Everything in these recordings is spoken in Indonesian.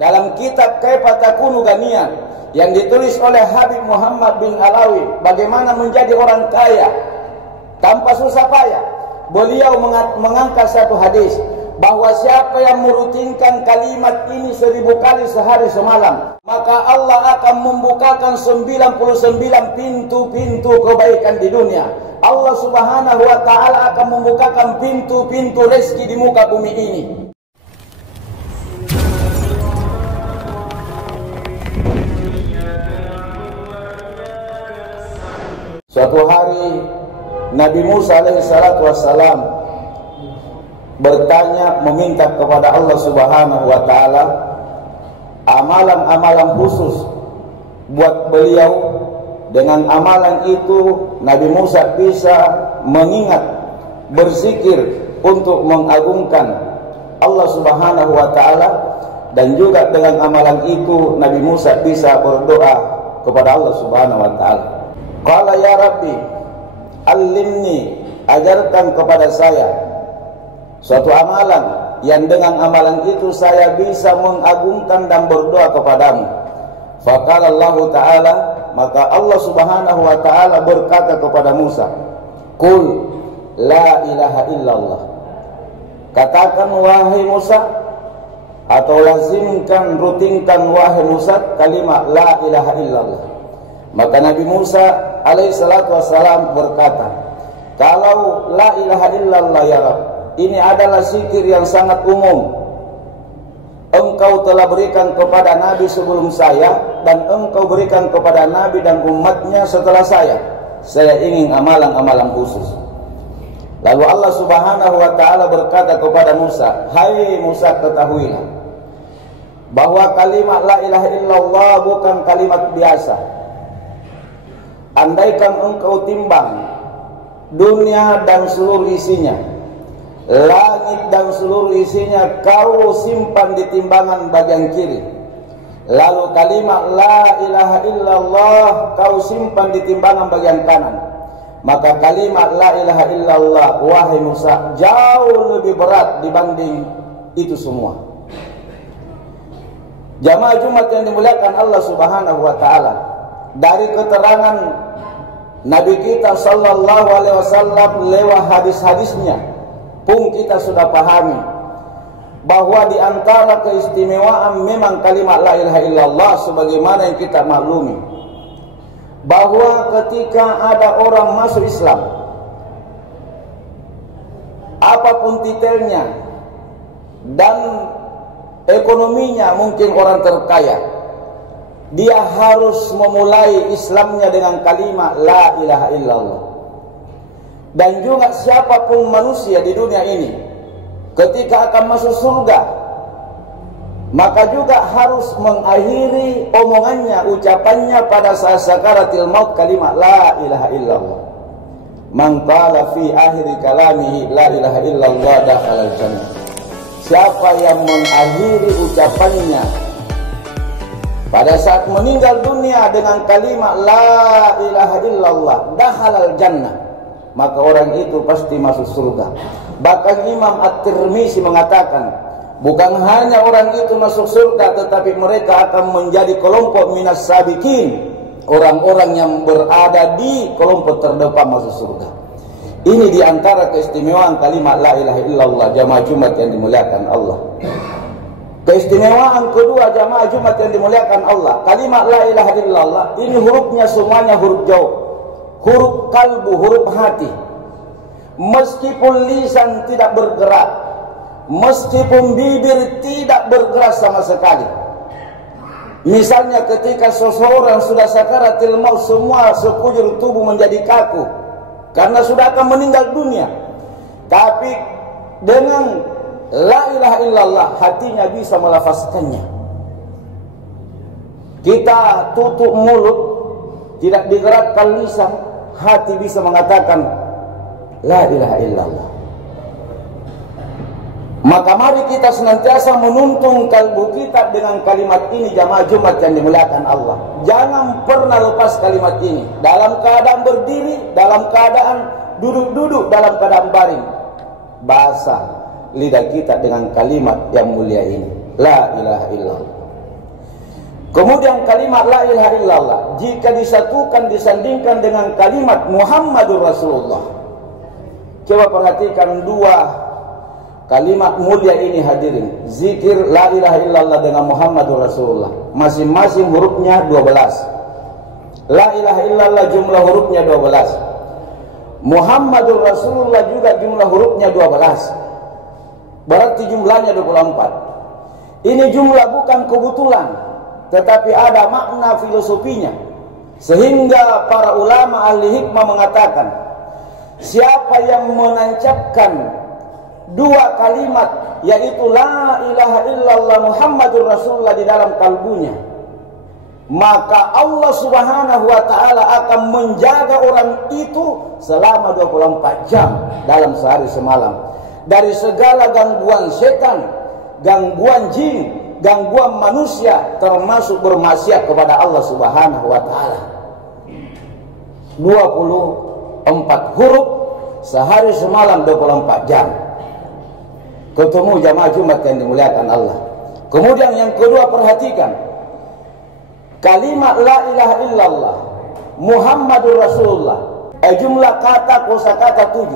Dalam kitab Kaifa Takunu Ganiyan yang ditulis oleh Habib Muhammad bin Alawi, bagaimana menjadi orang kaya tanpa susah payah, beliau mengangkat satu hadis bahwa siapa yang merutinkan kalimat ini 1000 kali sehari semalam, maka Allah akan membukakan 99 pintu-pintu kebaikan di dunia. Allah Subhanahu wa Ta'ala akan membukakan pintu-pintu rezeki di muka bumi ini. Suatu hari Nabi Musa alaihissalatu wassalam bertanya, meminta kepada Allah Subhanahu wa Ta'ala amalan-amalan khusus buat beliau. Dengan amalan itu Nabi Musa bisa mengingat, berzikir untuk mengagungkan Allah Subhanahu wa Ta'ala, dan juga dengan amalan itu Nabi Musa bisa berdoa kepada Allah Subhanahu wa Ta'ala. Qala ya Rabbi allimni, ajarkan kepada saya suatu amalan yang dengan amalan itu saya bisa mengagungkan dan berdoa kepadamu. Faqala Allah Ta'ala, maka Allah Subhanahu wa Ta'ala berkata kepada Musa, Qul la ilaha illallah, katakan wahai Musa, atau lazimkan, rutinkan wahai Musa kalimat la ilaha illallah. Maka Nabi Musa alaihissalatu wassalam berkata, kalau la ilaha illallah ya Rabb, ini adalah zikir yang sangat umum, engkau telah berikan kepada Nabi sebelum saya, dan engkau berikan kepada Nabi dan umatnya setelah saya ingin amalan-amalan khusus. Lalu Allah Subhanahu wa Ta'ala berkata kepada Musa, hai Musa, ketahuilah bahwa kalimat la ilaha illallah bukan kalimat biasa. Andaikan engkau timbang dunia dan seluruh isinya, langit dan seluruh isinya, kau simpan di timbangan bagian kiri, lalu kalimat la ilaha illallah kau simpan di timbangan bagian kanan, maka kalimat la ilaha illallah wahai Musa jauh lebih berat dibanding itu semua. Jamaah Jumat yang dimuliakan Allah Subhanahu wa Ta'ala, dari keterangan Nabi kita sallallahu alaihi wasallam lewat hadis-hadisnya pun kita sudah pahami bahwa di antara keistimewaan memang kalimat la ilaha illallah, sebagaimana yang kita maklumi bahwa ketika ada orang masuk Islam, apapun titelnya dan ekonominya, mungkin orang terkaya, dia harus memulai Islamnya dengan kalimat la ilaha illallah. Dan juga siapapun manusia di dunia ini ketika akan masuk surga, maka juga harus mengakhiri omongannya, ucapannya pada saat sakaratil maut kalimat la ilaha illallah. Man qala fi akhiri kalamihi la ilaha illallah dakhala jannah. Siapa yang mengakhiri ucapannya pada saat meninggal dunia dengan kalimat la ilaha illallah dakhalal jannah, maka orang itu pasti masuk surga. Bahkan Imam At-Tirmizi mengatakan, bukan hanya orang itu masuk surga, tetapi mereka akan menjadi kelompok minas sabiqin, orang-orang yang berada di kelompok terdepan masuk surga. Ini diantara keistimewaan kalimat la ilaha illallah, jamaah Jumat yang dimuliakan Allah. Keistimewaan kedua, jamaah Jumat yang dimuliakan Allah, kalimat la ilaha illallah ini hurufnya semuanya huruf jauh, huruf kalbu, huruf hati. Meskipun lisan tidak bergerak, meskipun bibir tidak bergerak sama sekali. Misalnya ketika seseorang sudah sakaratil maut, semua sekujur tubuh menjadi kaku karena sudah akan meninggal dunia, tapi dengan la ilaha illallah hatinya bisa melafazkannya. Kita tutup mulut, tidak digerakkan lisan, hati bisa mengatakan la ilaha illallah. Maka mari kita senantiasa menuntun kalbu kita dengan kalimat ini, jamaah Jumat yang dimuliakan Allah. Jangan pernah lepas kalimat ini, dalam keadaan berdiri, dalam keadaan duduk-duduk, dalam keadaan baring. Bahasa lidah kita dengan kalimat yang mulia ini, la ilaha illallah. Kemudian kalimat la ilaha illallah jika disatukan disandingkan dengan kalimat Muhammadur Rasulullah. Coba perhatikan dua kalimat mulia ini hadirin. Zikir la ilaha illallah dengan Muhammadur Rasulullah. Masing-masing hurufnya 12. La ilaha illallah jumlah hurufnya 12. Muhammadur Rasulullah juga jumlah hurufnya 12. Berarti jumlahnya 24. Ini jumlah bukan kebetulan, tetapi ada makna filosofinya. Sehingga para ulama ahli hikmah mengatakan, siapa yang menancapkan dua kalimat, yaitu la ilaha illallah Muhammadur Rasulullah di dalam kalbunya, maka Allah Subhanahu wa ta'ala akan menjaga orang itu selama 24 jam dalam sehari semalam dari segala gangguan setan, gangguan jin, gangguan manusia, termasuk bermaksiat kepada Allah Subhanahu wa ta'ala. 24 huruf sehari semalam 24 jam. Ketemu jamaah Jumat yang dimuliakan Allah. Kemudian yang kedua, perhatikan kalimat la ilaha illallah Muhammadur Rasulullah. Jumlah kata kosakata 7.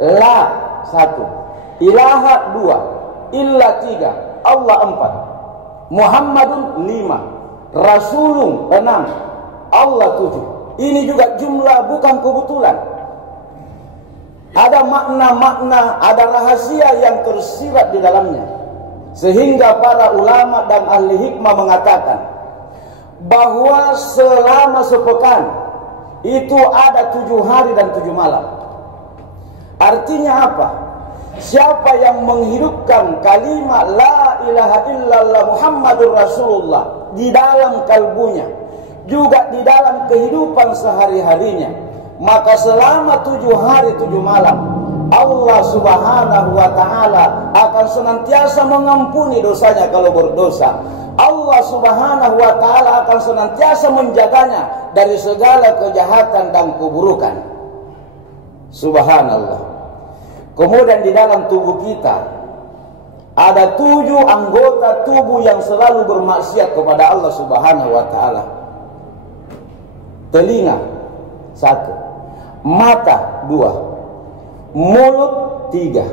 La 1, ilaha 2, illa 3, Allah 4, Muhammadun 5, Rasulun 6, Allah 7. Ini juga jumlah bukan kebetulan. Ada makna-makna, ada rahasia yang tersirat di dalamnya. Sehingga para ulama dan ahli hikmah mengatakan bahwa selama sepekan itu ada 7 hari dan 7 malam. Artinya apa? Siapa yang menghidupkan kalimat la ilaha illallah Muhammadur Rasulullah di dalam kalbunya, juga di dalam kehidupan sehari-harinya, maka selama 7 hari 7 malam Allah Subhanahu wa ta'ala akan senantiasa mengampuni dosanya kalau berdosa. Allah Subhanahu wa ta'ala akan senantiasa menjaganya dari segala kejahatan dan keburukan. Subhanallah. Kemudian di dalam tubuh kita ada 7 anggota tubuh yang selalu bermaksiat kepada Allah Subhanahu wa ta'ala. Telinga 1, mata 2, mulut 3,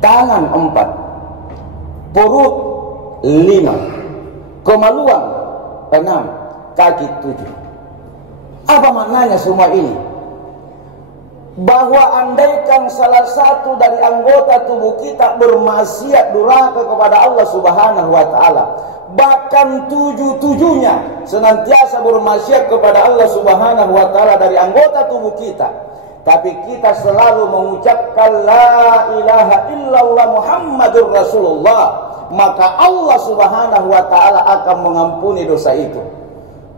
tangan 4, perut 5, kemaluan 6, kaki 7. Apa maknanya semua ini? Bahwa andaikan salah satu dari anggota tubuh kita bermaksiat durhaka kepada Allah Subhanahu wa ta'ala, bahkan 7-7-nya senantiasa bermaksiat kepada Allah Subhanahu wa ta'ala dari anggota tubuh kita, tapi kita selalu mengucapkan la ilaha illallah Muhammadur Rasulullah, maka Allah Subhanahu wa ta'ala akan mengampuni dosa itu.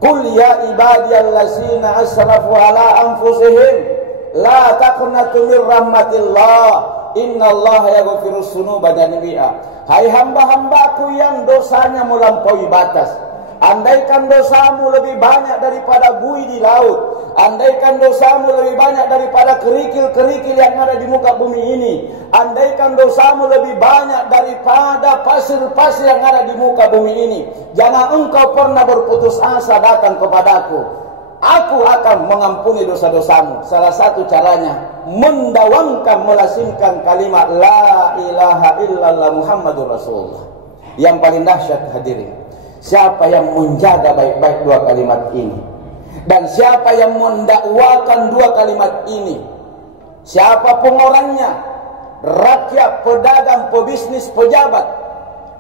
Qul ya ibadiyallazina asrafu ala anfusihim la taqnatu min rahmatillah innallaha yaghfirus dzunuba jami'a. Hai hamba-hambaku yang dosanya melampaui batas, andaikan dosamu lebih banyak daripada buih di laut, andaikan dosamu lebih banyak daripada kerikil-kerikil yang ada di muka bumi ini, andaikan dosamu lebih banyak daripada pasir-pasir yang ada di muka bumi ini, jangan engkau pernah berputus asa datang kepadaku. Aku akan mengampuni dosa-dosamu. Salah satu caranya mendawamkan, melazimkan kalimat la ilaha illallah Muhammadur Rasulullah. Yang paling dahsyat hadirin, siapa yang menjaga baik-baik 2 kalimat ini, dan siapa yang mendakwakan 2 kalimat ini, siapapun orangnya, rakyat, pedagang, pebisnis, pejabat,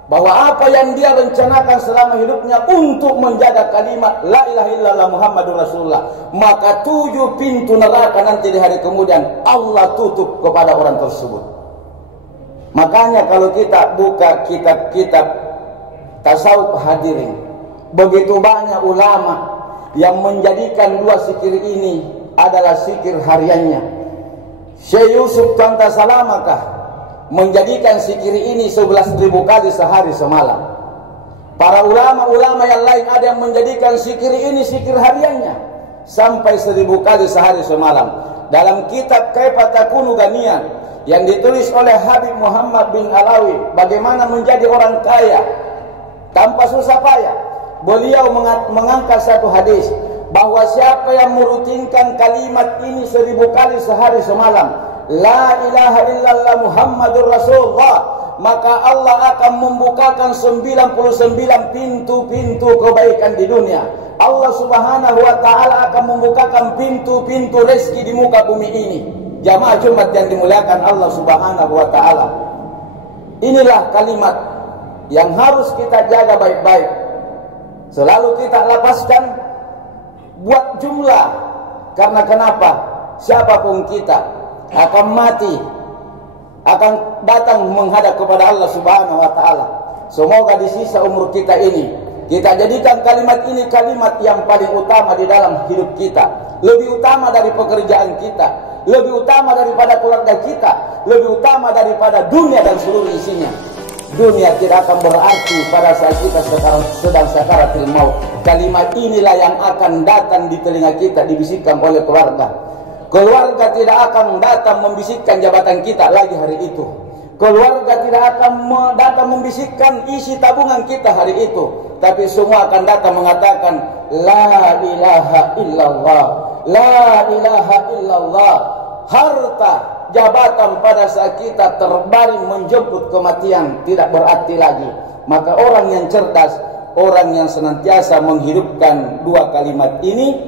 bahwa apa yang dia rencanakan selama hidupnya untuk menjaga kalimat la ilaha illallah Muhammadur Rasulullah, maka 7 pintu neraka nanti di hari kemudian Allah tutup kepada orang tersebut. Makanya kalau kita buka kitab-kitab tasawuf hadirin, begitu banyak ulama yang menjadikan 2 zikir ini adalah zikir hariannya. Syekh Yusuf Tuanta Salamakah menjadikan zikir ini 11.000 kali sehari semalam. Para ulama-ulama yang lain ada yang menjadikan zikir ini zikir hariannya sampai 1.000 kali sehari semalam. Dalam kitab Kaifa Takunu Ganiyan yang ditulis oleh Habib Muhammad bin Alawi, bagaimana menjadi orang kaya tanpa susah payah, beliau mengangkat satu hadis bahwa siapa yang merutinkan kalimat ini 1000 kali sehari semalam, la ilaha illallah Muhammadur Rasulullah, maka Allah akan membukakan 99 pintu-pintu kebaikan di dunia. Allah Subhanahu wa taala akan membukakan pintu-pintu rezeki di muka bumi ini. Jamaah Jumat yang dimuliakan Allah Subhanahu wa taala. Inilah kalimat yang harus kita jaga baik-baik. Selalu kita lapaskan buat jumlah. Karena kenapa? Siapapun kita akan mati, akan datang menghadap kepada Allah Subhanahu wa taala. Semoga di sisa umur kita ini kita jadikan kalimat ini kalimat yang paling utama di dalam hidup kita. Lebih utama dari pekerjaan kita, lebih utama daripada keluarga kita, lebih utama daripada dunia dan seluruh isinya. Dunia tidak akan berarti pada saat kita sedang sakaratul maut. Kalimat inilah yang akan datang di telinga kita, dibisikkan oleh keluarga. Keluarga tidak akan datang membisikkan jabatan kita lagi hari itu. Keluarga tidak akan datang membisikkan isi tabungan kita hari itu. Tapi semua akan datang mengatakan la ilaha illallah, la ilaha illallah. Harta, jabatan pada saat kita terbaring menjemput kematian tidak berarti lagi. Maka orang yang cerdas, orang yang senantiasa menghidupkan dua kalimat ini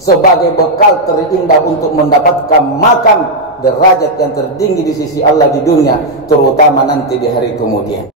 sebagai bekal terindah untuk mendapatkan makam derajat yang tertinggi di sisi Allah di dunia, terutama nanti di hari kemudian.